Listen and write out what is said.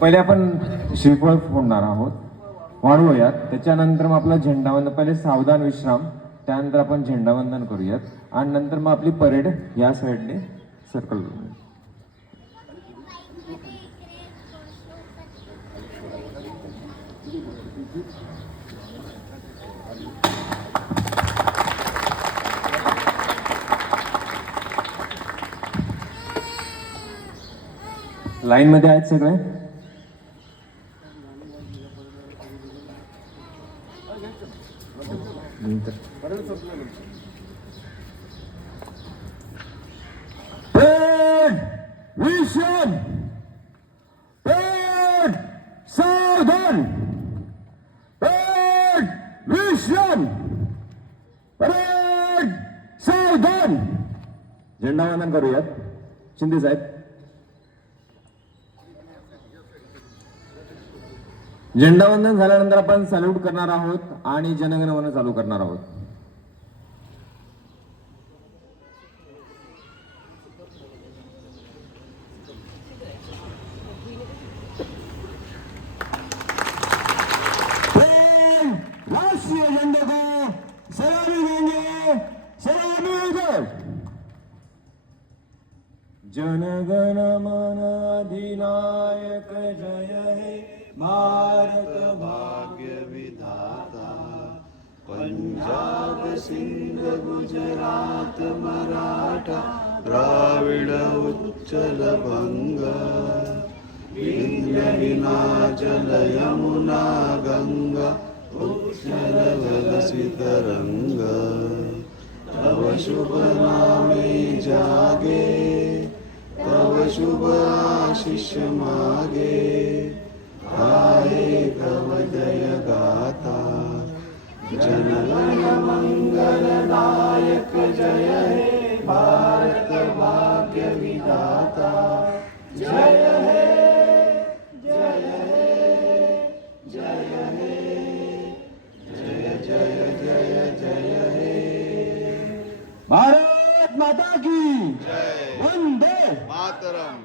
पहिले आपण श्रीफळ फोडणार आहोत, वाढवूयात. त्याच्यानंतर मग आपला झेंडावंदन, पहिले सावधान विश्राम, त्यानंतर आपण झेंडावंदन करूयात आणि नंतर मग आपली परेड या साईडने सर्कल करूया. लाईन मध्ये आहेत सगळे. विश्राम, सावधान, विश्राम, सावधान. झेंडावंदन करूयात. शिंदे साहेब, झेंडावंदन झाल्यानंतर आपण सॅल्यूट करणार आहोत आणि जनगण मन चालू करणार आहोत. राष्ट्रीय झंडे को सलामी देंगे, सलामी उधर. जनगण मन अधिनायक जय हे भारत भाग्य विधाता. पंजाब सिंध गुजरात मराठा द्राविड उच्चल बंग. विंध्य हिमाचल यमुना गंगा उच्चल विलसित तरंग. तव शुभ नामे जागे, तव शुभ आशीष मागे. गाये तव जय गाथा. जनगण मंगल नायक जय हे भारत भाग्य विधाता. जय हे, जय हे, जय हे, जय जय जय जय हे. भारत माता की जय. वंदे मातरम.